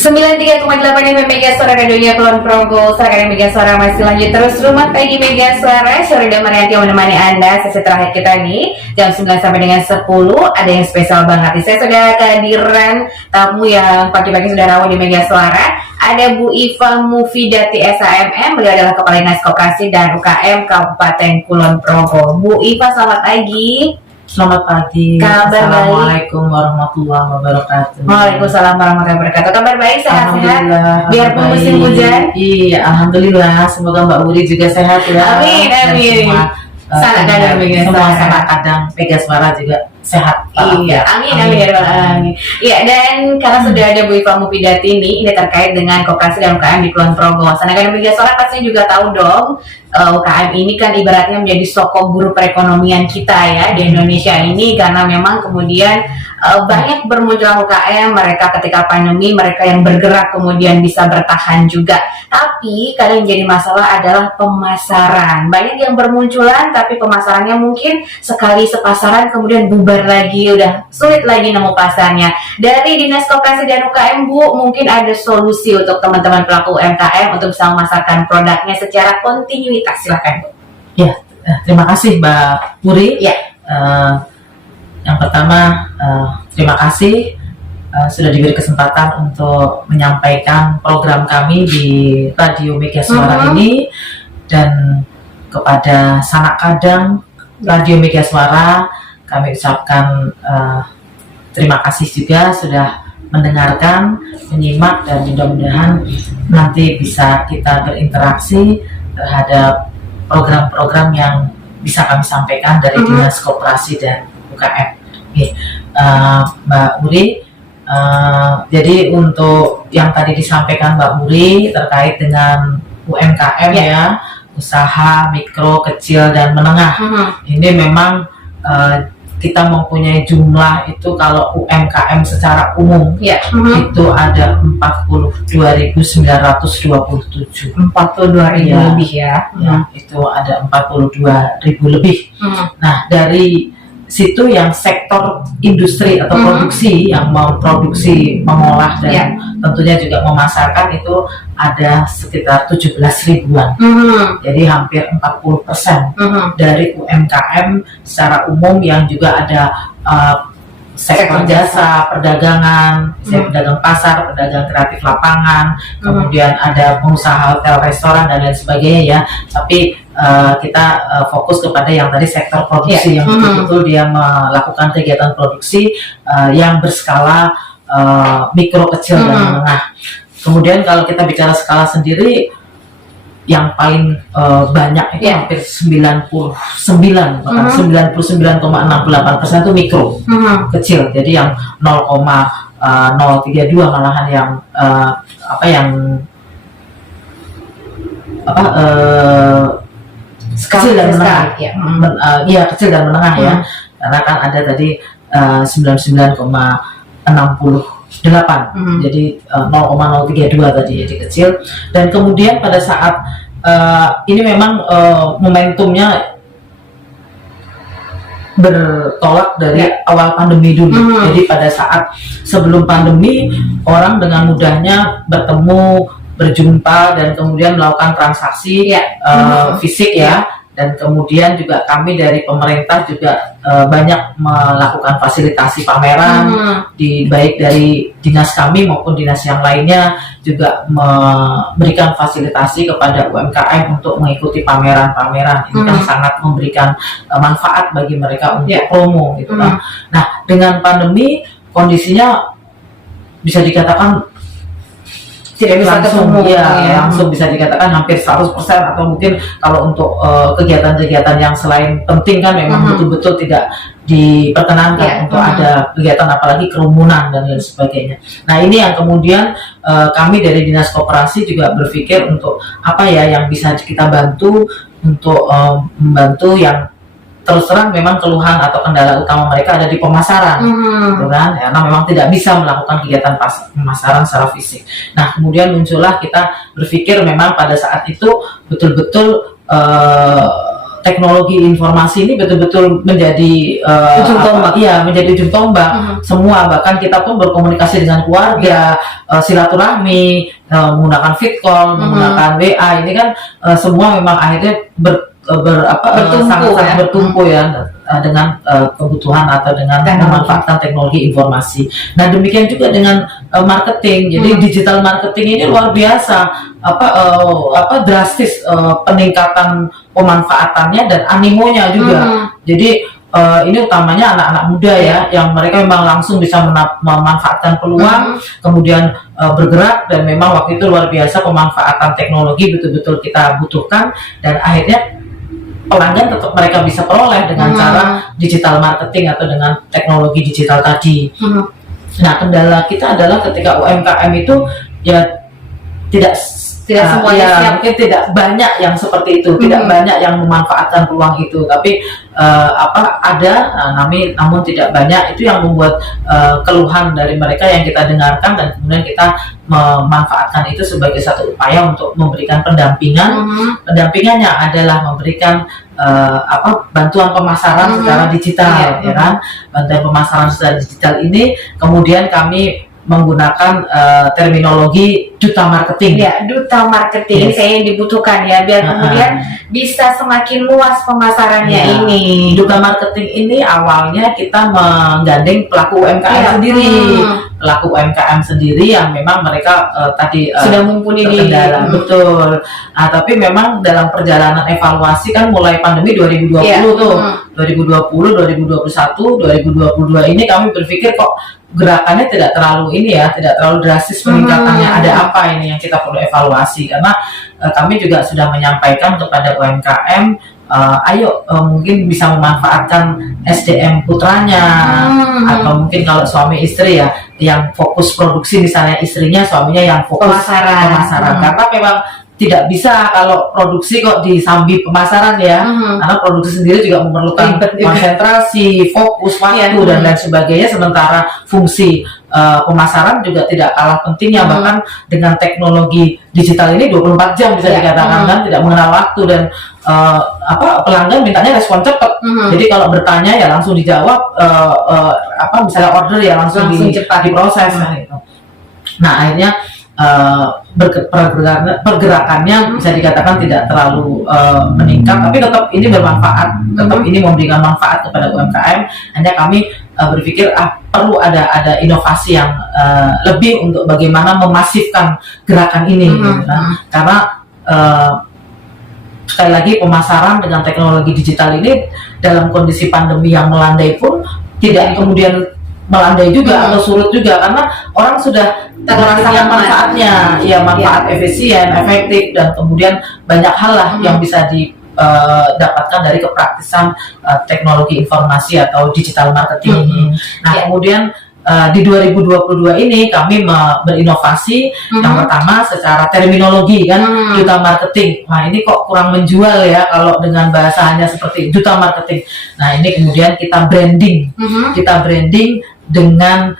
93,8 Mega Suara Radionya Kulon Progo. Serahkan Mega Suara masih lanjut terus. Rumah Pagi Mega Suara, Syurida Marianti yang menemani Anda. Sesi terakhir kita nih jam 9 sampai dengan 10. Ada yang spesial banget. Saya sudah kehadiran tamu yang pagi-pagi sudah rawat di Mega Suara. Ada Bu Iva Mufidati SHMM. Beliau adalah Kepala Dinas Koperasi dan UKM Kabupaten Kulon Progo. Bu Iva, selamat pagi. Selamat pagi. Kabar Assalamualaikum warahmatullahi wabarakatuh. Waalaikumsalam warahmatullahi wabarakatuh. Kabar baik, sehat-sehat? Biarpun musim hujan. Iya, alhamdulillah. Semoga Mbak Uri juga sehat ya. Amin, amin. Sanak kadang Mega Semua Suara. sanak kadang Mega Suara juga sehat. Iya, amin, amin ya Rabbal Alamin. Iya, dan karena sudah ada Bu Iva Mufidati ini terkait dengan koperasi dan UKM di Kulon Progo. Sanak kadang Mega Suara pastinya juga tahu dong. UKM ini kan ibaratnya menjadi sokong guru perekonomian kita ya di Indonesia ini, karena memang kemudian banyak bermunculan UKM mereka ketika pandemi, mereka yang bergerak kemudian bisa bertahan juga. Tapi kadang yang jadi masalah adalah pemasaran. Banyak yang bermunculan tapi pemasarannya mungkin sekali sepasaran kemudian bubar lagi, udah sulit lagi nemu pasarnya. Dari Dinas Koperasi dan UKM, Bu, mungkin ada solusi untuk teman-teman pelaku UMKM untuk bisa memasarkan produknya secara kontinuitas. Silakan, Bu. Ya, terima kasih Mbak Uri. Ya. Yang pertama, terima kasih sudah diberi kesempatan untuk menyampaikan program kami di Radio Mega Suara ini, dan kepada sanak kadang Radio Mega Suara kami ucapkan terima kasih juga sudah mendengarkan, menyimak, dan mudah-mudahan nanti bisa kita berinteraksi terhadap program-program yang bisa kami sampaikan dari Dinas Koperasi dan UKM. Oke, Mbak Uri, jadi untuk yang tadi disampaikan Mbak Uri terkait dengan UMKM ya, usaha mikro, kecil, dan menengah. Ini memang kita mempunyai jumlah itu kalau UMKM secara umum itu ada 42.927. 42.000 Ya, lebih ya. Itu ada 42.000 lebih. Nah, dari situ yang sektor industri atau produksi yang memproduksi, mengolah, dan tentunya juga memasarkan itu ada sekitar 17 ribuan. Jadi hampir 40% dari UMKM secara umum, yang juga ada sektor jasa, perdagangan, pedagang pasar, pedagang kreatif lapangan, kemudian ada pengusaha hotel, restoran, dan lain sebagainya ya. Tapi kita fokus kepada yang tadi sektor produksi, yang betul-betul dia melakukan kegiatan produksi yang berskala mikro, kecil, dan menengah. Kemudian kalau kita bicara skala sendiri, yang paling banyak itu hampir 99,68% itu mikro, kecil. Jadi yang 0,032 malahan yang kecil dan menengah. Iya, kecil dan menengah ya. Karena kan ada tadi 99,68. Jadi 0,032 tadi jadi kecil. Dan kemudian pada saat ini memang momentumnya bertolak dari awal pandemi dulu. Jadi pada saat sebelum pandemi, orang dengan mudahnya bertemu, berjumpa, dan kemudian melakukan transaksi fisik ya. Dan kemudian juga kami dari pemerintah juga banyak melakukan fasilitasi pameran, baik dari dinas kami maupun dinas yang lainnya juga memberikan fasilitasi kepada UMKM untuk mengikuti pameran-pameran. Ini kan sangat memberikan manfaat bagi mereka untuk promo gitu kan. Nah, dengan pandemi kondisinya bisa dikatakan tidak bisa langsung, langsung bisa dikatakan hampir 100%, atau mungkin kalau untuk kegiatan-kegiatan yang selain penting kan memang betul-betul tidak diperkenankan untuk ada kegiatan, apalagi kerumunan dan lain sebagainya. Nah, ini yang kemudian kami dari Dinas Koperasi juga berpikir untuk apa ya yang bisa kita bantu untuk membantu yang terus terang memang keluhan atau kendala utama mereka ada di pemasaran, gitu kan? Karena memang tidak bisa melakukan kegiatan pemasaran secara fisik. Nah, kemudian muncullah kita berpikir memang pada saat itu betul-betul teknologi informasi ini betul-betul menjadi ujung tombak. Iya, menjadi ujung tombak. Semua, bahkan kita pun berkomunikasi dengan keluarga, silaturahmi, menggunakan fit call, menggunakan WA. Ini kan semua memang akhirnya sangat bertumpu ya dengan kebutuhan atau dengan memanfaatkan teknologi informasi. Nah, demikian juga dengan marketing. Jadi digital marketing ini luar biasa drastis peningkatan pemanfaatannya dan animonya juga. Jadi ini utamanya anak-anak muda ya, yang mereka memang langsung bisa memanfaatkan peluang, kemudian bergerak, dan memang waktu itu luar biasa pemanfaatan teknologi betul-betul kita butuhkan, dan akhirnya pelanggan tetap mereka bisa peroleh dengan cara digital marketing atau dengan teknologi digital tadi. Nah, kendala kita adalah ketika UMKM itu ya tidak semuanya siap, mungkin tidak banyak yang seperti itu, tidak banyak yang memanfaatkan peluang itu, tapi namun tidak banyak. Itu yang membuat keluhan dari mereka yang kita dengarkan, dan kemudian kita memanfaatkan itu sebagai satu upaya untuk memberikan pendampingan. Pendampingannya adalah memberikan bantuan pemasaran secara digital, ya kan? Bantuan pemasaran secara digital ini kemudian kami menggunakan terminologi duta marketing. Ya, duta marketing ini kayaknya dibutuhkan ya, biar kemudian bisa semakin luas pemasarannya ini. Duta marketing ini awalnya kita menggandeng pelaku UMKM sendiri. Pelaku UMKM sendiri yang memang mereka tadi sudah mumpuni di betul. Tapi memang dalam perjalanan evaluasi kan mulai pandemi 2020 tuh, 2020, 2021, 2022 ini kami berpikir kok gerakannya tidak terlalu tidak terlalu drastis peningkatannya. Ada apa ini yang kita perlu evaluasi? Karena kami juga sudah menyampaikan kepada UMKM, ayo mungkin bisa memanfaatkan SDM putranya, atau mungkin kalau suami istri ya yang fokus produksi, misalnya istrinya, suaminya yang fokus pemasaran. Karena memang tidak bisa kalau produksi kok disambi pemasaran ya, karena produksi sendiri juga memerlukan konsentrasi, fokus, waktu, dan lain sebagainya. Sementara fungsi pemasaran juga tidak kalah pentingnya, bahkan dengan teknologi digital ini 24 jam bisa dikatakan kan, tidak mengenal waktu, dan pelanggan mintanya respon cepat. Jadi kalau bertanya ya langsung dijawab, misalnya order ya langsung cepat diproses. Nah, akhirnya pergerakannya bisa dikatakan tidak terlalu meningkat, tapi tetap ini bermanfaat, tetap ini memberikan manfaat kepada UMKM. Hanya kami berpikir perlu ada inovasi yang lebih untuk bagaimana memasifkan gerakan ini, gitu kan? Karena sekali lagi pemasaran dengan teknologi digital ini dalam kondisi pandemi yang melandai pun tidak kemudian melandai juga atau surut juga, karena orang sudah merasakan manfaatnya, ya manfaat efisien, efektif, dan kemudian banyak hal lah yang bisa didapatkan dari kepraktisan teknologi informasi atau digital marketing ini. Nah, kemudian di 2022 ini kami berinovasi. Yang pertama secara terminologi kan, duta marketing. Nah, ini kok kurang menjual ya kalau dengan bahasanya seperti duta marketing. Nah, ini kemudian kita branding. Kita branding dengan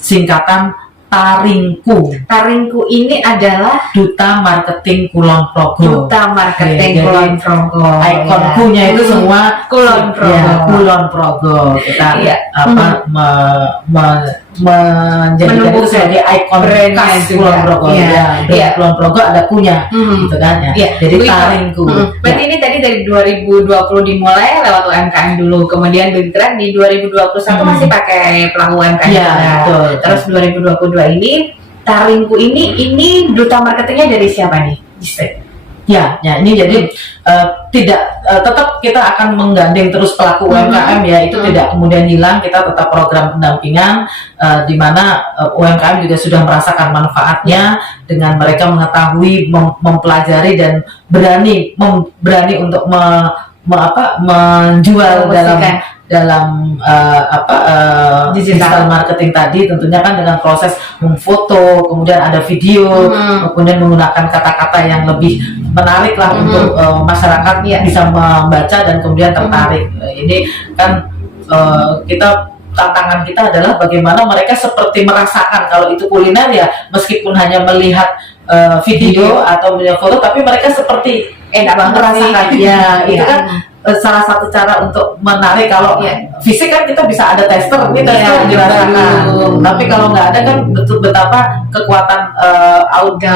singkatan Taringku. Taringku ini adalah Duta Marketing Kulon Progo. Duta Marketing Kulon Progo. Ikonkunya itu semua Kulon Progo. Ya, Kulon Progo. Kita menjadikan itu sebagai ikon khas Kulon Progo. Kulon Progo ada kunya, gitu kan ya. Jadi Taringku. Berarti ini tadi dari 2020 dimulai lewat UMKM dulu, kemudian bergerak di 2021 masih pakai pelaku UMKM. Iya, betul. Terus 2022 ini Taringku ini duta marketingnya dari siapa nih? Ya, ini jadi tetap kita akan menggandeng terus pelaku UMKM ya, itu tidak kemudian hilang. Kita tetap program pendampingan di mana UMKM juga sudah merasakan manfaatnya dengan mereka mengetahui, mempelajari, dan berani untuk menjual dalam digital marketing tadi, tentunya kan dengan proses memfoto, kemudian ada video, kemudian menggunakan kata-kata yang lebih menarik lah untuk masyarakat bisa membaca dan kemudian tertarik. Ini kan tantangan kita adalah bagaimana mereka seperti merasakan kalau itu kuliner ya, meskipun hanya melihat video atau melihat foto, tapi mereka seperti enak banget merasakan. Ya, itu Iya. kan salah satu cara untuk menarik. Kalau fisik kan kita bisa ada tester, ini tester dirasakan. Tapi kalau nggak ada kan betul betapa kekuatan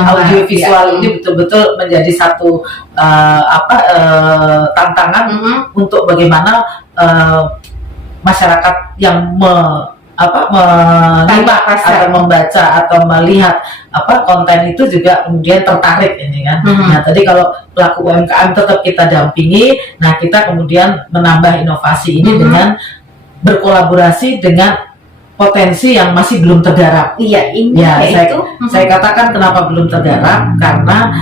audio visual ini betul-betul menjadi satu tantangan untuk bagaimana masyarakat yang menyimak atau membaca atau melihat konten itu juga kemudian tertarik ini kan. Nah tadi kalau pelaku UMKM tetap kita dampingi, nah kita kemudian menambah inovasi ini dengan berkolaborasi dengan potensi yang masih belum tergarap. Iya, ini ya, itu. Saya katakan kenapa belum tergarap karena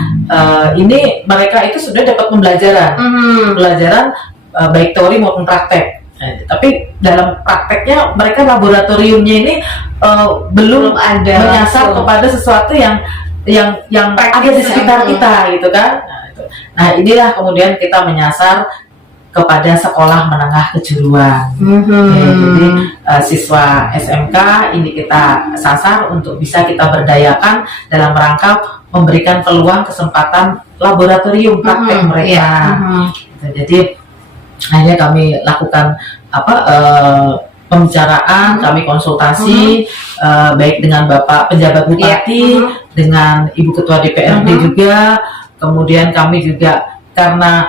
ini mereka itu sudah dapat pembelajaran baik teori maupun praktek. Tapi dalam prakteknya mereka laboratoriumnya ini belum ada menyasar kepada sesuatu yang ada di sekitar kita gitu kan. Nah inilah kemudian kita menyasar kepada sekolah menengah kejuruan. Jadi siswa SMK ini kita sasar untuk bisa kita berdayakan dalam rangka memberikan peluang kesempatan laboratorium praktek mereka. Jadi akhirnya kami lakukan pembicaraan, kami konsultasi baik dengan Bapak Penjabat Bupati, dengan Ibu Ketua DPRD juga. Kemudian kami juga karena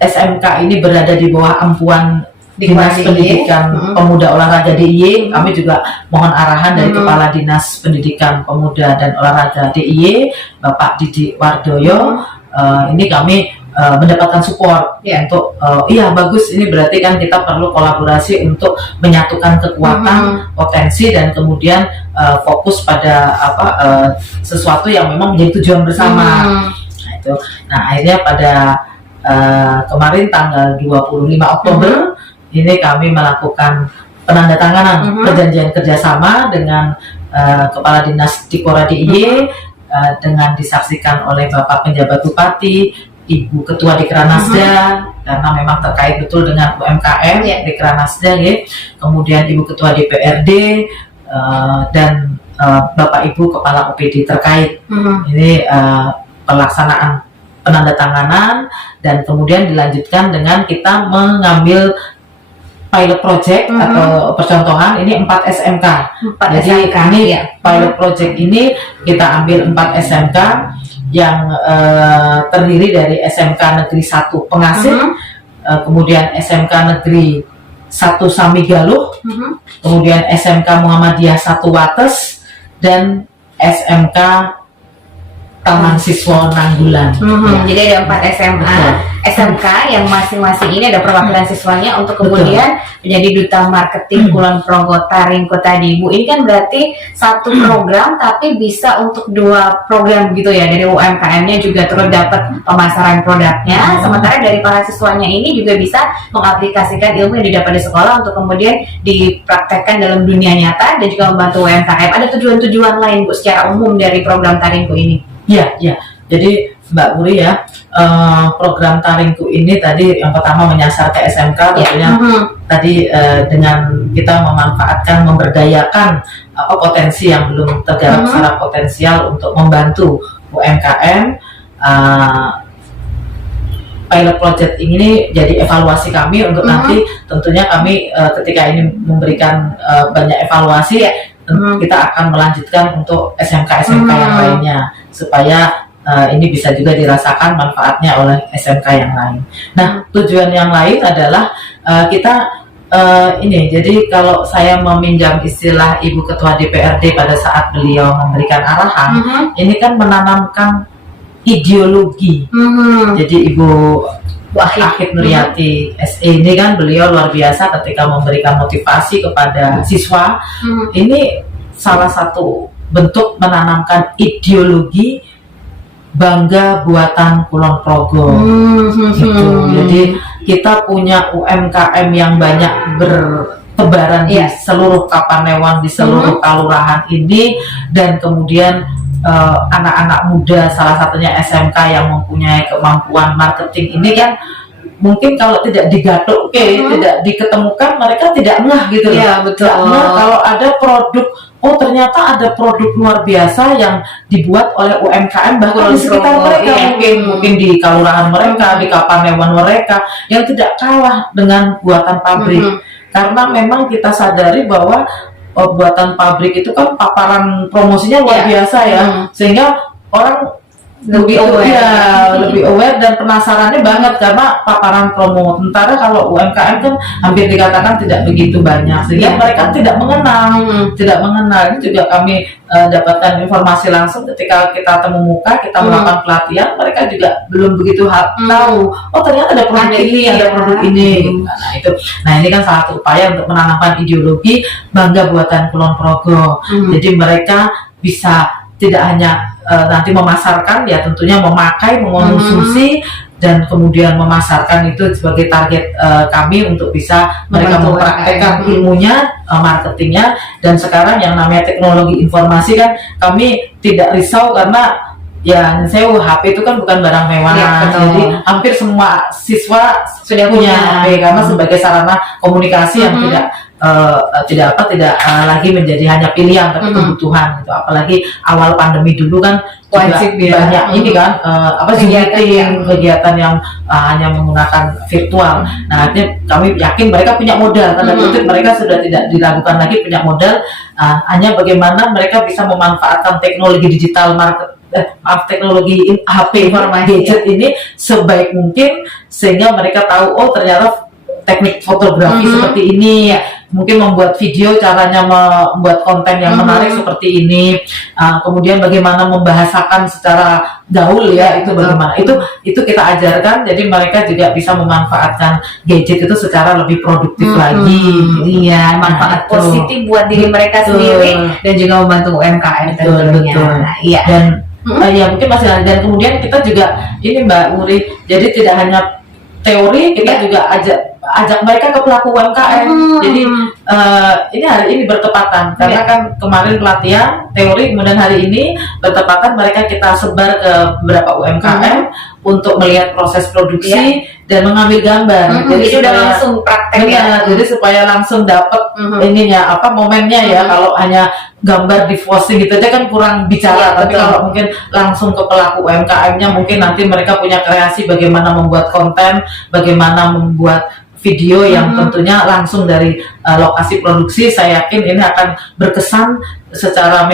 SMK ini berada di bawah ampuan Dinas Pendidikan Pemuda Olahraga DIY, kami juga mohon arahan dari Kepala Dinas Pendidikan Pemuda dan Olahraga DIY, Bapak Didi Wardoyo. Ini kami mendapatkan support untuk iya bagus, ini berarti kan kita perlu kolaborasi untuk menyatukan kekuatan, potensi, dan kemudian fokus pada sesuatu yang memang menjadi tujuan bersama. Nah itu, akhirnya pada kemarin tanggal 25 Oktober ini kami melakukan penandatanganan perjanjian kerjasama dengan Kepala Dinas Dikora DIY, dengan disaksikan oleh Bapak Penjabat Bupati, Ibu Ketua Dikranasda, karena memang terkait betul dengan UMKM Dikranasda, kemudian Ibu Ketua DPRD dan Bapak Ibu Kepala OPD terkait. Ini pelaksanaan penandatanganan dan kemudian dilanjutkan dengan kita mengambil pilot project atau percontohan ini 4 SMK. Jadi kami pilot project ini kita ambil 4 SMK yang terdiri dari SMK Negeri 1 Pengasih, kemudian SMK Negeri 1 Samigaluh, kemudian SMK Muhammadiyah 1 Wates, dan SMK Taman Siswa Nanggulan. Jadi ada 4 SMA, SMK yang masing-masing ini ada perwakilan siswanya untuk kemudian menjadi duta marketing Kulon Progo Taringko tadi. Bu, ini kan berarti satu program tapi bisa untuk 2 program gitu ya. Dari UMKM-nya juga terus dapat pemasaran produknya, sementara dari para siswanya ini juga bisa mengaplikasikan ilmu yang didapat di sekolah untuk kemudian dipraktekkan dalam dunia nyata dan juga membantu UMKM. Ada tujuan-tujuan lain Bu secara umum dari program Taringko ini? Ya. Jadi Mbak Puri ya, program Taringko ini tadi yang pertama menyasar ke SMK, tentunya tadi dengan kita memanfaatkan, memberdayakan potensi yang belum tergarap secara potensial untuk membantu UMKM. Pilot project ini jadi evaluasi kami untuk nanti tentunya kami ketika ini memberikan banyak evaluasi, kita akan melanjutkan untuk SMK-SMK yang lainnya supaya ini bisa juga dirasakan manfaatnya oleh SMK yang lain. Nah, tujuan yang lain adalah kita ini, jadi kalau saya meminjam istilah Ibu Ketua DPRD pada saat beliau memberikan arahan, ini kan menanamkan ideologi. Jadi Ibu Ahid Nuryati SE ini kan beliau luar biasa ketika memberikan motivasi kepada siswa. Ini salah satu bentuk menanamkan ideologi bangga buatan Kulon Progo. Gitu. Jadi kita punya UMKM yang banyak bertebaran di seluruh Kapanewon, di seluruh kelurahan ini, dan kemudian anak-anak muda, salah satunya SMK yang mempunyai kemampuan marketing ini kan mungkin kalau tidak digatuk, tidak diketemukan, mereka tidak ngeh gitu. Iya, betul. Karena kalau ada produk oh ternyata ada produk luar biasa yang dibuat oleh UMKM bahkan di sekitar mereka, mungkin di kelurahan mereka, di Kapanewon mereka, yang tidak kalah dengan buatan pabrik. Karena memang kita sadari bahwa buatan pabrik itu kan paparan promosinya luar biasa ya, sehingga orang lebih aware dan penasarannya banget karena paparan promo. Sementara kalau UMKM kan hampir dikatakan tidak begitu banyak, sehingga mereka tidak mengenal. Ini juga kami dapatkan informasi langsung ketika kita temu muka, kita melakukan pelatihan, mereka juga belum begitu tahu. Oh ternyata ada produk ini, ada produk ini. Nah itu, ini kan salah satu upaya untuk menanamkan ideologi bangga buatan Kulon Progo. Jadi mereka bisa tidak hanya nanti memasarkan, ya tentunya memakai, mengonsumsi, dan kemudian memasarkan itu sebagai target kami untuk bisa mereka mempraktekkan ilmunya, marketingnya. Dan sekarang yang namanya teknologi informasi kan kami tidak risau karena ya saya HP itu kan bukan barang mewah, jadi hampir semua siswa sudah punya HP karena sebagai sarana komunikasi yang tidak lagi menjadi hanya pilihan tapi kebutuhan gitu. Apalagi awal pandemi dulu kan wajib banyak ini kan kegiatan yang hanya menggunakan virtual. Nah artinya kami yakin mereka punya modal, tanda kutip mereka sudah tidak diragukan lagi punya modal, hanya bagaimana mereka bisa memanfaatkan teknologi digital teknologi HP gadget ini sebaik mungkin, sehingga mereka tahu oh ternyata teknik fotografi seperti ini, mungkin membuat video caranya membuat konten yang menarik seperti ini, kemudian bagaimana membahasakan secara gaul ya, itu bagaimana itu kita ajarkan, jadi mereka juga bisa memanfaatkan gadget itu secara lebih produktif lagi. Iya, manfaat positif buat diri mereka sendiri dan juga membantu UMKM tentunya. Iya. Dan ya mungkin masih ada, dan kemudian kita juga ini Mbak Uri, jadi tidak hanya teori, kita juga ajak mereka ke pelaku UMKM. Jadi ini hari ini bertepatan karena kan kemarin pelatihan teori, kemudian hari ini bertepatan mereka kita sebar ke beberapa UMKM untuk melihat proses produksi dan mengambil gambar. Jadi sudah langsung praktek jadi supaya langsung dapat ininya momennya ya. Kalau hanya gambar di posting gitu aja kan kurang bicara, tapi kalau mungkin langsung ke pelaku UMKM-nya, mungkin nanti mereka punya kreasi bagaimana membuat konten, bagaimana membuat video yang tentunya langsung dari lokasi produksi. Saya yakin ini akan berkesan secara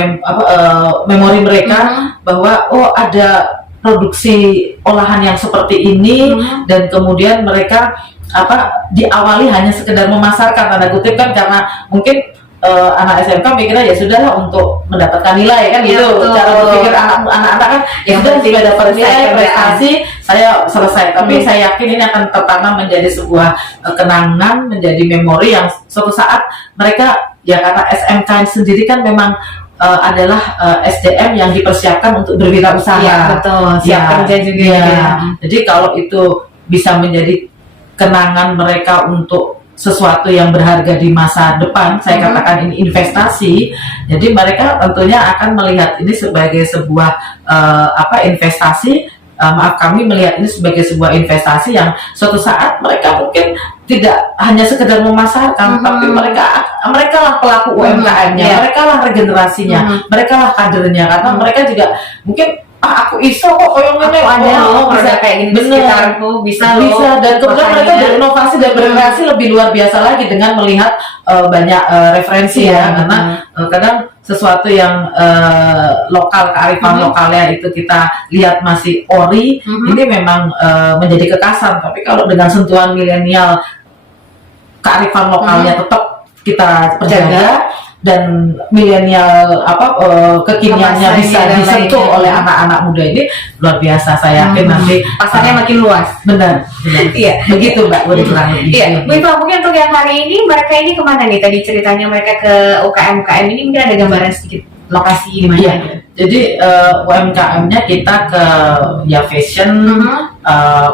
memori mereka bahwa oh ada produksi olahan yang seperti ini, dan kemudian mereka diawali hanya sekedar memasarkan, tanda kutip kan, karena mungkin anak SMK mikirnya ya sudahlah untuk mendapatkan nilai kan gitu. Cara berpikir anak-anak kan ya sudah jika dapat nilai prestasi saya selesai. Tapi saya yakin ini akan tertanam menjadi sebuah kenangan, menjadi memori yang suatu saat mereka, ya karena SMK sendiri kan memang adalah SDM yang dipersiapkan untuk berwirausaha. Iya, betul. Siap kerja juga. Ya. Jadi kalau itu bisa menjadi kenangan mereka untuk sesuatu yang berharga di masa depan, saya katakan ini investasi. Jadi mereka tentunya akan melihat ini sebagai sebuah investasi. Kami melihat ini sebagai sebuah investasi yang suatu saat mereka mungkin tidak hanya sekedar memasarkan, tapi mereka lah pelaku UMKM-nya, mereka lah regenerasinya, mereka lah kadernya, karena mereka juga mungkin aku iso kok koyong ini bisa kayak gini di sekitarku, bisa dan kemudian mereka berinovasi dan berkreasi lebih luar biasa lagi dengan melihat banyak referensi karena kadang sesuatu yang lokal, kearifan lokalnya itu kita lihat masih ori, ini memang menjadi kekasan. Tapi kalau dengan sentuhan milenial, kearifan lokalnya tetap kita perjaga, dan milenial kekiniannya bisa disentuh oleh anak-anak muda ini, luar biasa. Saya yakin nanti pasarnya makin luas. Benar. Iya, begitu Mbak. Kurang lebih. Iya, Bu Iva, mungkin untuk yang hari ini mereka ini kemana nih? Tadi ceritanya mereka ke UKM ini, mungkin ada gambaran sedikit lokasi di mana? Iya. Jadi UMKM-nya kita ke fashion,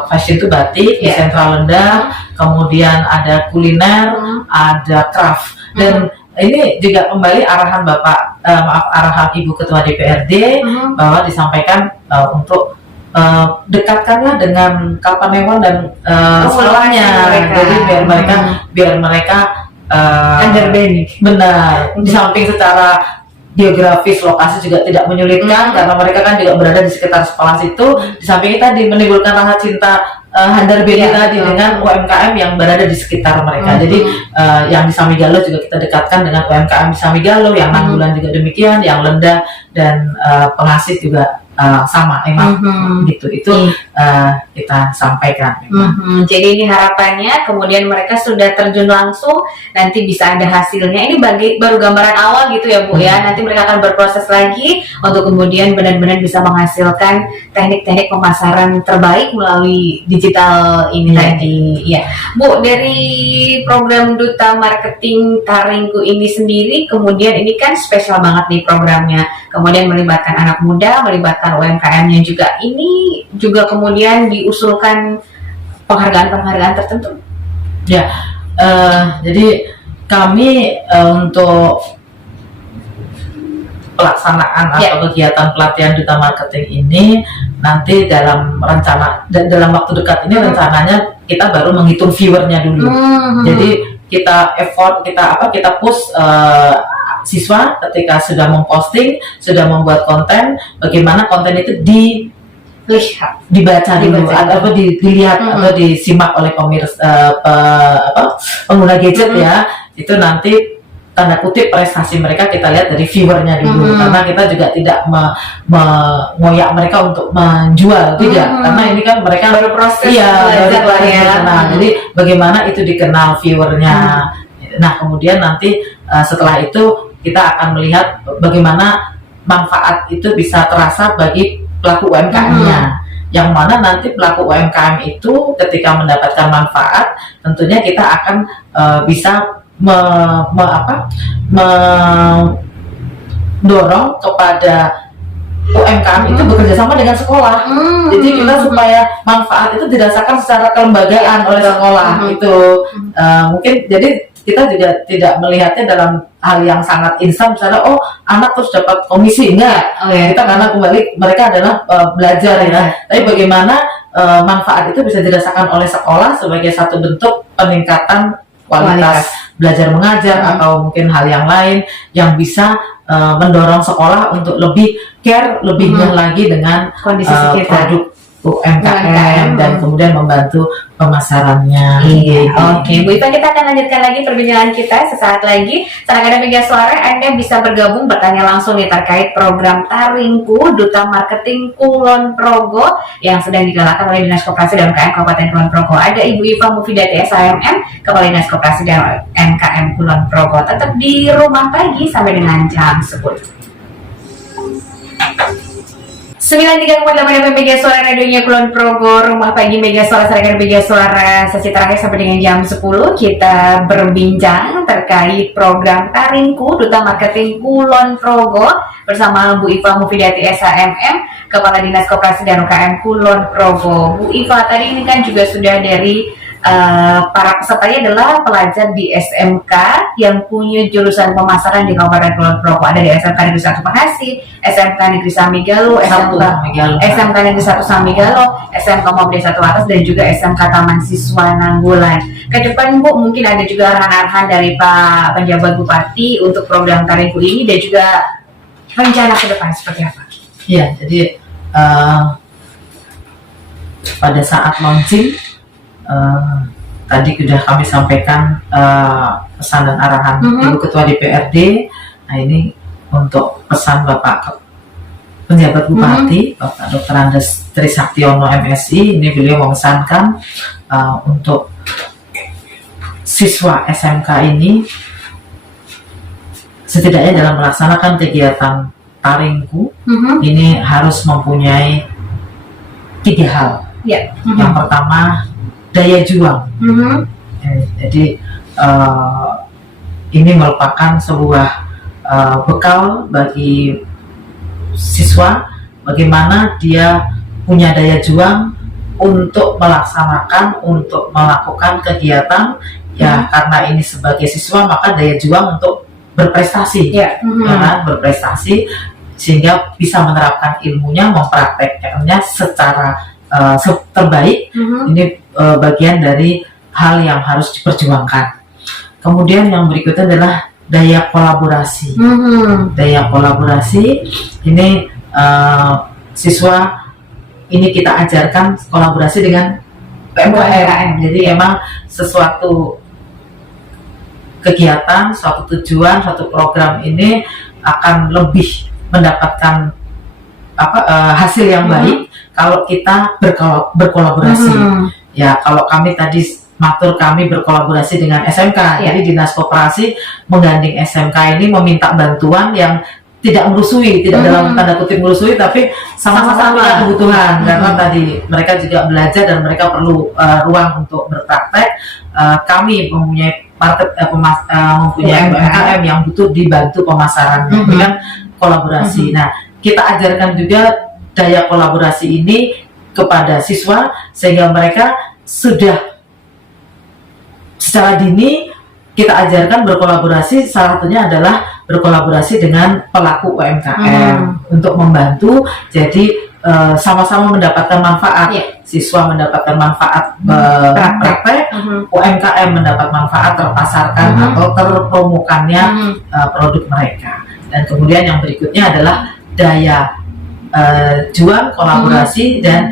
fashion itu batik di Sentral Lendah, kemudian ada kuliner, ada craft, dan ini juga kembali arahan arahan Ibu Ketua DPRD bahwa disampaikan untuk dekatkanlah dengan Kapanewon dan sekolahnya, jadi biar mereka underband, benar, di samping secara geografis lokasi juga tidak menyulitkan karena mereka kan juga berada di sekitar sekolah situ. Di samping itu tadi menimbulkan rasa cinta Handar Beni tadi dengan UMKM yang berada di sekitar mereka. Jadi yang di Samigalo juga kita dekatkan dengan UMKM di Samigalo, yang Nanggulan juga demikian, yang Lenda dan Pengasih juga sama emang gitu. Itu kita sampaikan memang. Jadi ini harapannya kemudian mereka sudah terjun langsung, nanti bisa ada hasilnya. Ini baru gambaran awal gitu ya Bu ya. Nanti mereka akan berproses lagi untuk kemudian benar-benar bisa menghasilkan teknik-teknik pemasaran terbaik melalui digital ini tadi. Ya, Bu, dari program Duta Marketing Taringku ini sendiri, kemudian ini kan spesial banget nih programnya. Kemudian melibatkan anak muda, melibatkan UMKM-nya juga. Ini juga kemudian diusulkan penghargaan-penghargaan tertentu. Ya, jadi kami untuk pelaksanaan atau kegiatan pelatihan Duta Marketing ini nanti dalam waktu dekat ini rencananya kita baru menghitung viewernya dulu. Jadi kita kita push siswa ketika sudah memposting, sudah membuat konten, bagaimana konten itu dibaca dulu atau dilihat atau disimak oleh pengguna gadget ya. Itu nanti tanda kutip prestasi mereka kita lihat dari viewernya dulu, karena kita juga tidak mengoyak mereka untuk menjual, tidak, karena ini kan mereka baru proses jadi bagaimana itu dikenal viewernya. Nah kemudian nanti setelah itu kita akan melihat bagaimana manfaat itu bisa terasa bagi pelaku UMKM-nya. Yang mana nanti pelaku UMKM itu ketika mendapatkan manfaat, tentunya kita akan bisa mendorong kepada UMKM itu bekerja sama dengan sekolah. Jadi kita supaya manfaat itu dirasakan secara kelembagaan oleh sekolah. Itu mungkin jadi kita juga tidak melihatnya dalam hal yang sangat instan, misalnya anak terus dapat komisi, enggak. Kita karena kembali mereka adalah belajar ya. Tapi bagaimana manfaat itu bisa dirasakan oleh sekolah sebagai satu bentuk peningkatan kualitas belajar mengajar atau mungkin hal yang lain yang bisa mendorong sekolah untuk lebih care, lebih lagi dengan kondisi sekitar produk UMKM dan kemudian membantu pemasarannya. Oke, Bu Iva, kita akan lanjutkan lagi perbincangan kita sesaat lagi. Sanak ada Mega Suara, Anda bisa bergabung bertanya langsung nih terkait program Taringku Duta Marketing Kulon Progo yang sedang digalakan oleh Dinas Koperasi dan UMKM Kabupaten Kulon Progo. Ada Ibu Iva Mufidati SHMM, Kepala Dinas Koperasi dan UMKM Kulon Progo. Tetap di rumah pagi sampai dengan jam 10. 93,8 FM Mega Suara radionya Kulon Progo, rumah pagi Mega Suara, Sarangan Mega Suara. Sesi terakhir sampai dengan jam 10 kita berbincang terkait program Taringku Duta Marketing Kulon Progo bersama Bu Iva Mufidati SHMM, Kepala Dinas Koperasi dan UMKM Kulon Progo. Bu Iva, tadi ini kan juga sudah dari para pesertanya adalah pelajar di SMK yang punya jurusan pemasaran di Kabupaten Kulon Progo. Ada di SMK Negeri 1 Pengasih, SMK Negeri Samigalo, SMK Negeri 1 Samigalo, SMK Mobde 1 Atas, dan juga SMK Taman Siswa Nanggulan. Ke depan Bu, mungkin ada juga arahan-arahan dari Pak Penjabat Bupati untuk program Taringku ini dan juga rencana ke depan seperti apa? Ya, jadi pada saat launching tadi sudah kami sampaikan pesan dan arahan Ibu Ketua DPRD. Nah ini untuk pesan Bapak Penjabat Bupati, Bapak Dr. Andes Trisaktiono MSI. Ini beliau memesankan untuk siswa SMK ini setidaknya dalam melaksanakan kegiatan Taringku ini harus mempunyai 3 hal. Yang pertama, daya juang. Jadi ini merupakan sebuah bekal bagi siswa bagaimana dia punya daya juang untuk melakukan kegiatan ya, karena ini sebagai siswa maka daya juang untuk berprestasi, berprestasi sehingga bisa menerapkan ilmunya, mempraktekkannya secara terbaik. Ini bagian dari hal yang harus diperjuangkan. Kemudian yang berikutnya adalah daya kolaborasi. Daya kolaborasi ini siswa ini kita ajarkan kolaborasi dengan UMKM. Jadi emang sesuatu kegiatan, suatu tujuan, suatu program ini akan lebih mendapatkan hasil yang baik kalau kita berkolaborasi. Ya, kalau kami tadi kami berkolaborasi dengan SMK, jadi Dinas Koperasi menggandeng SMK ini meminta bantuan yang tidak merusui, tidak dalam tanda kutip merusui, tapi sama-sama punya kebutuhan karena tadi mereka juga belajar dan mereka perlu ruang untuk berpraktek. Kami mempunyai mempunyai UMKM yang butuh dibantu pemasarannya, ini kan kolaborasi. Nah, kita ajarkan juga daya kolaborasi ini kepada siswa sehingga mereka sudah secara dini kita ajarkan berkolaborasi, salah satunya adalah berkolaborasi dengan pelaku UMKM untuk membantu, jadi sama-sama mendapatkan manfaat. Siswa mendapatkan manfaat praktek, UMKM mendapat manfaat terpasarkan atau terpromokannya produk mereka. Dan kemudian yang berikutnya adalah daya juang, kolaborasi, dan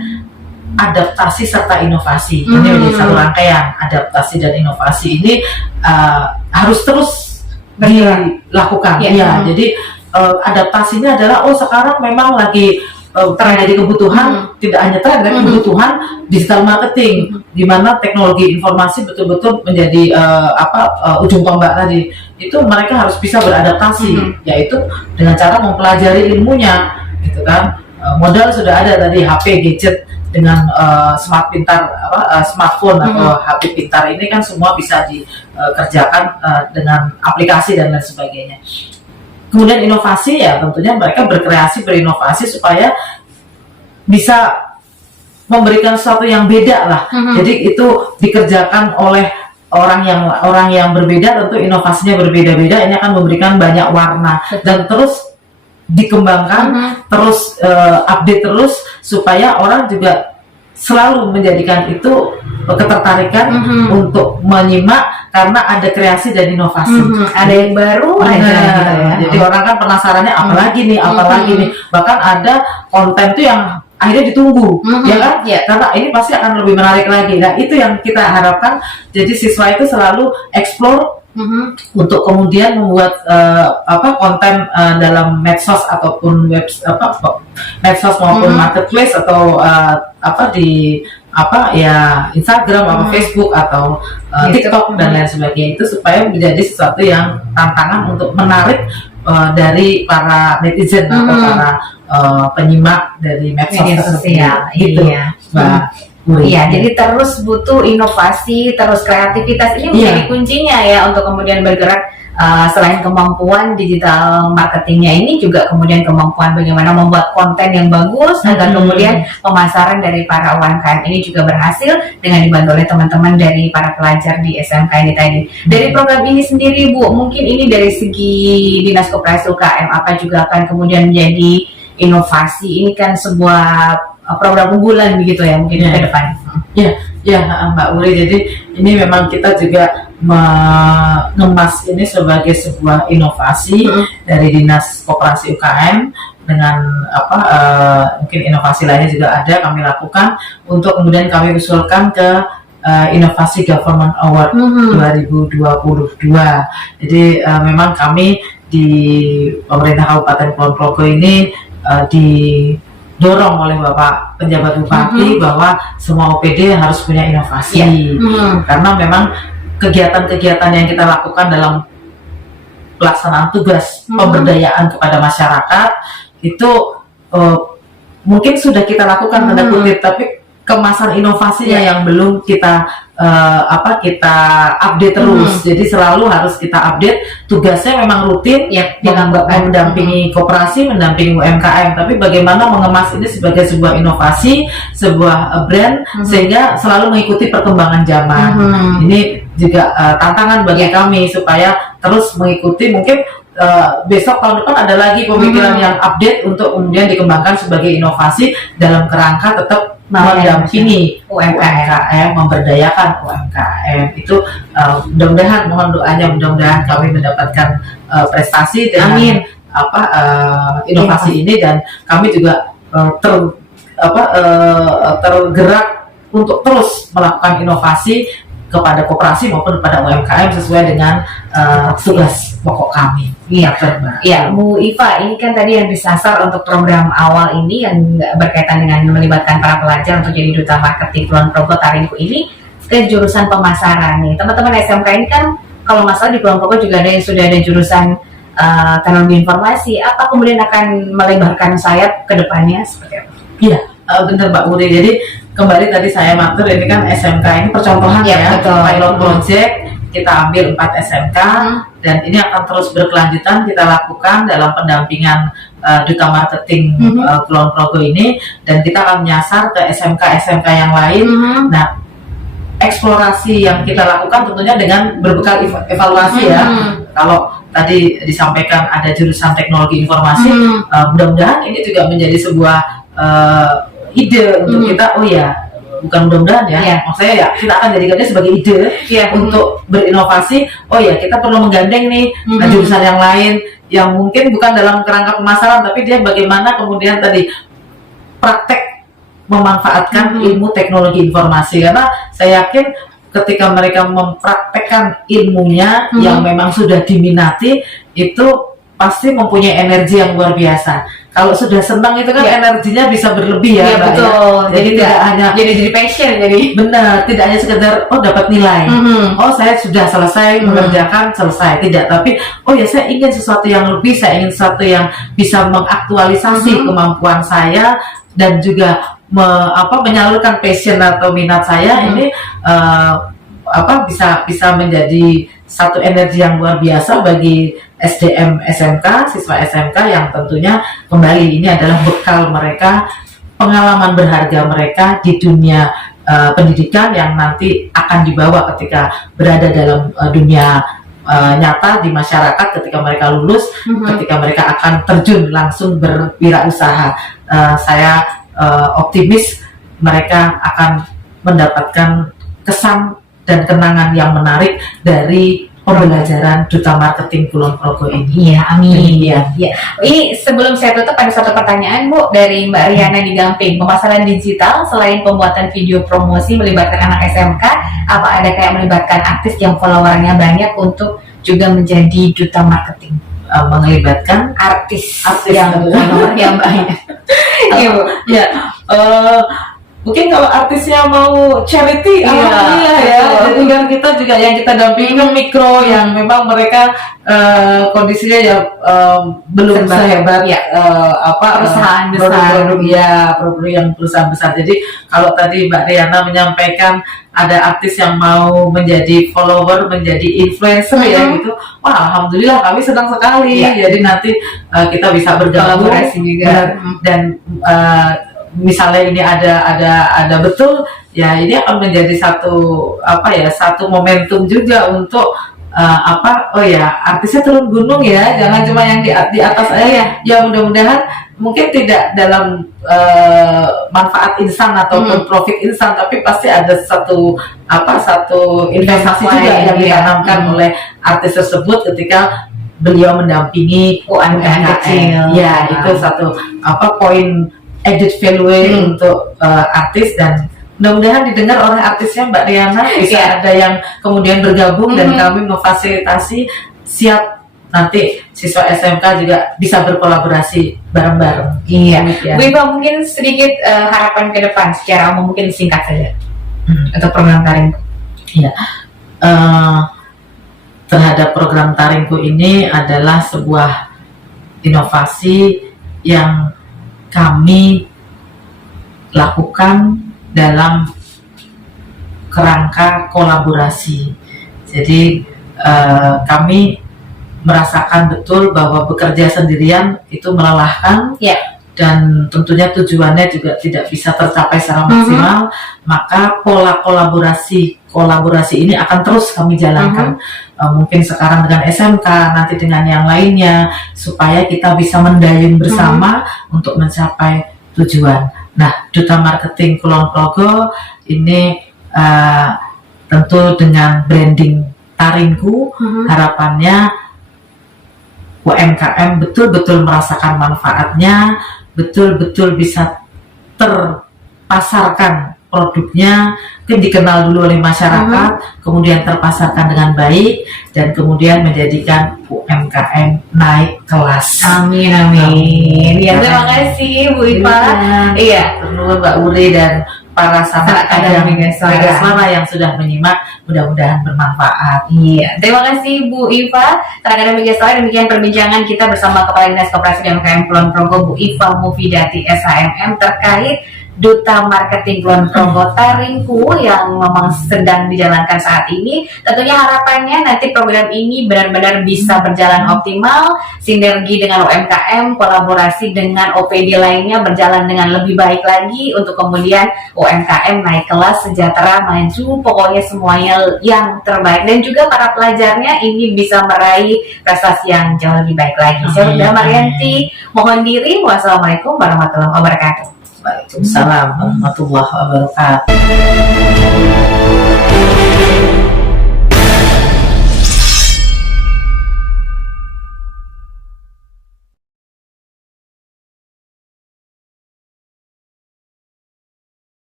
adaptasi serta inovasi. Ini menjadi satu rangkaian. Adaptasi dan inovasi ini harus terus dilakukan. Jadi adaptasinya adalah sekarang memang lagi terjadi kebutuhan, tidak hanya tren, tapi kebutuhan digital marketing, di mana teknologi informasi betul-betul menjadi ujung tombak tadi. Itu mereka harus bisa beradaptasi, yaitu dengan cara mempelajari ilmunya, gitu kan. Modal sudah ada tadi, HP, gadget dengan smartphone atau HP pintar ini kan semua bisa dikerjakan dengan aplikasi dan lain sebagainya. Kemudian inovasi, ya tentunya mereka berinovasi supaya bisa memberikan sesuatu yang beda lah. Jadi itu dikerjakan oleh orang yang berbeda, tentu inovasinya berbeda-beda. Ini akan memberikan banyak warna dan terus dikembangkan, terus update terus supaya orang juga selalu menjadikan itu ketertarikan untuk menyimak karena ada kreasi dan inovasi. Ada yang baru aja gitu ya. Jadi orang kan penasarannya apalagi nih. Bahkan ada konten tuh yang akhirnya ditunggu, ya kan? Karena ini pasti akan lebih menarik lagi. Nah, itu yang kita harapkan. Jadi siswa itu selalu explore untuk kemudian membuat konten dalam medsos ataupun medsos maupun marketplace atau di Instagram atau Facebook atau TikTok dan lain sebagainya, itu supaya menjadi sesuatu yang tantangan untuk menarik dari para netizen atau para penyimak dari medsos sosial gitu, Mbak. Iya, jadi terus butuh inovasi, terus kreativitas ini menjadi kuncinya ya untuk kemudian bergerak. Selain kemampuan digital marketingnya ini juga kemudian kemampuan bagaimana membuat konten yang bagus agar kemudian pemasaran dari para UMKM ini juga berhasil dengan dibantu oleh teman-teman dari para pelajar di SMK ini tadi. Dari program ini sendiri, Bu, mungkin ini dari segi Dinas Koperasi UKM apa juga akan kemudian menjadi inovasi. Ini kan sebuah program unggulan begitu ya mungkin ke depan. Ya, Mbak Uri. Jadi ini memang kita juga mengemas ini sebagai sebuah inovasi dari Dinas Koperasi UKM dengan mungkin inovasi lainnya juga ada kami lakukan untuk kemudian kami usulkan ke Inovasi Government Award 2022. Jadi memang kami di pemerintah Kabupaten Kulon Progo ini didorong oleh Bapak Penjabat Bupati bahwa semua OPD harus punya inovasi, karena memang kegiatan-kegiatan yang kita lakukan dalam pelaksanaan tugas pemberdayaan kepada masyarakat itu mungkin sudah kita lakukan tanda kutip, tapi kemasan inovasinya yang belum kita kita update terus. Jadi selalu harus kita update. Tugasnya memang rutin, mendampingi koperasi, mendampingi UMKM, tapi bagaimana mengemas ini sebagai sebuah inovasi, sebuah brand, sehingga selalu mengikuti perkembangan zaman. Ini juga tantangan bagi kami supaya terus mengikuti. Mungkin besok tahun depan ada lagi pemikiran yang update untuk kemudian dikembangkan sebagai inovasi dalam kerangka tetap mendampingi UMKM, memberdayakan UMKM. Itu mudah-mudahan, mohon doanya, mudah-mudahan kami mendapatkan prestasi dengan inovasi ini, dan kami juga tergerak untuk terus melakukan inovasi kepada koperasi maupun kepada UMKM sesuai dengan tugas pokok kami. Iya, Bu Iva, ini kan tadi yang disasar untuk program awal ini yang berkaitan dengan melibatkan para pelajar untuk jadi duta marketing Kulon Progo Taringku ini ke jurusan pemasaran nih. Teman-teman SMK ini kan kalau nggak salah di Kulon Progo juga ada yang sudah ada jurusan teknologi informasi. Apa kemudian akan melebarkan sayap ke depannya seperti apa? Iya, benar Mbak Uri. Jadi kembali tadi saya matur, ini kan SMK ini percontohan ya, pilot project. Kita ambil 4 SMK dan ini akan terus berkelanjutan kita lakukan dalam pendampingan duta marketing Kulon Progo ini, dan kita akan menyasar ke SMK-SMK yang lain. Nah, eksplorasi yang kita lakukan tentunya dengan berbekal evaluasi ya. Kalau tadi disampaikan ada jurusan teknologi informasi, mudah-mudahan ini juga menjadi sebuah ide untuk kita, bukan mudah-mudahan ya, maksudnya ya kita akan jadikannya sebagai ide untuk berinovasi. Kita perlu menggandeng nih jurusan yang lain yang mungkin bukan dalam kerangka pemasaran, tapi dia bagaimana kemudian tadi praktek memanfaatkan ilmu teknologi informasi, karena saya yakin ketika mereka mempraktekkan ilmunya yang memang sudah diminati, itu pasti mempunyai energi yang luar biasa. Kalau sudah senang itu kan energinya bisa berlebih ya, Mbak, betul. Ya? Jadi tidak hanya jadi passion, jadi benar, tidak hanya sekedar dapat nilai. Saya sudah selesai mengerjakan, selesai, tidak, tapi saya ingin sesuatu yang lebih, saya ingin sesuatu yang bisa mengaktualisasi kemampuan saya dan juga menyalurkan passion atau minat saya. Ini bisa menjadi satu energi yang luar biasa bagi SDM SMK, siswa SMK, yang tentunya kembali ini adalah bekal mereka, pengalaman berharga mereka di dunia pendidikan yang nanti akan dibawa ketika berada dalam dunia nyata di masyarakat, ketika mereka lulus, ketika mereka akan terjun langsung berwirausaha. Saya optimis mereka akan mendapatkan kesan dan kenangan yang menarik dari pembelajaran duta marketing Kulon Progo ini. Iya, amin. Iya. Ini sebelum saya tutup ada satu pertanyaan, Bu, dari Mbak Riana di Gamping. Pemasaran digital selain pembuatan video promosi melibatkan anak SMK, apa ada kayak melibatkan artis yang followernya banyak untuk juga menjadi duta marketing? Melibatkan artis yang followernya banyak. Iya, Bu. Mungkin kalau artisnya mau charity, alhamdulillah ya. Jadi kan kita juga yang kita dampingi kan mikro, yang memang mereka kondisinya ya belum sehebat perusahaan besar, produk yang perusahaan besar. Jadi kalau tadi Mbak Riana menyampaikan ada artis yang mau menjadi follower, menjadi influencer ya gitu, alhamdulillah kami senang sekali. Jadi nanti kita bisa bergabung juga, dan misalnya ini ada betul ya, ini akan menjadi satu momentum juga untuk artisnya turun gunung ya, jangan cuma yang di atas aja ya. Mudah-mudahan mungkin tidak dalam manfaat instan ataupun profit instan, tapi pasti ada satu investasi juga yang ditanamkan oleh artis tersebut ketika beliau mendampingi UMKM kecil. Ya, itu satu poin added value untuk artis, dan mudah-mudahan didengar oleh artisnya Mbak Riana. Bisa ada yang kemudian bergabung dan kami memfasilitasi, siap nanti siswa SMK juga bisa berkolaborasi bareng-bareng. Bu Iva, mungkin sedikit harapan ke depan secara umum, mungkin singkat saja untuk program Taringku. Terhadap program Taringku ini adalah sebuah inovasi yang kami lakukan dalam kerangka kolaborasi. Jadi kami merasakan betul bahwa bekerja sendirian itu melelahkan, dan tentunya tujuannya juga tidak bisa tercapai secara maksimal, maka pola kolaborasi ini akan terus kami jalankan. Mungkin sekarang dengan SMK, nanti dengan yang lainnya, supaya kita bisa mendayung bersama untuk mencapai tujuan. Nah, Duta Marketing Kulon Progo ini tentu dengan branding Taringku, harapannya UMKM betul-betul merasakan manfaatnya, betul-betul bisa terpasarkan produknya, mungkin dikenal dulu oleh masyarakat, kemudian terpasarkan dengan baik, dan kemudian menjadikan UMKM naik kelas. Amin, amin. Ya, terima kasih Bu Iva. Iya, perlu Mbak Uri dan para sahabat Akademi Mega Suara yang sudah menyimak, mudah-mudahan bermanfaat. Iya, terima kasih Bu Iva. Akademi Mega Suara, demikian perbincangan kita bersama Kepala Dinas Koperasi dan UMKM Kulon Progo, Bu Iva Mufidati SHMM, terkait Duta Marketing Kulon Progo Taringku yang memang sedang dijalankan saat ini. Tentunya harapannya nanti program ini benar-benar bisa berjalan optimal, sinergi dengan UMKM, kolaborasi dengan OPD lainnya berjalan dengan lebih baik lagi untuk kemudian UMKM naik kelas, sejahtera, maju, pokoknya semuanya yang terbaik, dan juga para pelajarnya ini bisa meraih prestasi yang jauh lebih baik lagi. Saya Uda Marianti mohon diri. Wassalamualaikum warahmatullahi wabarakatuh. Waalaikumsalam warahmatullahi wabarakatuh.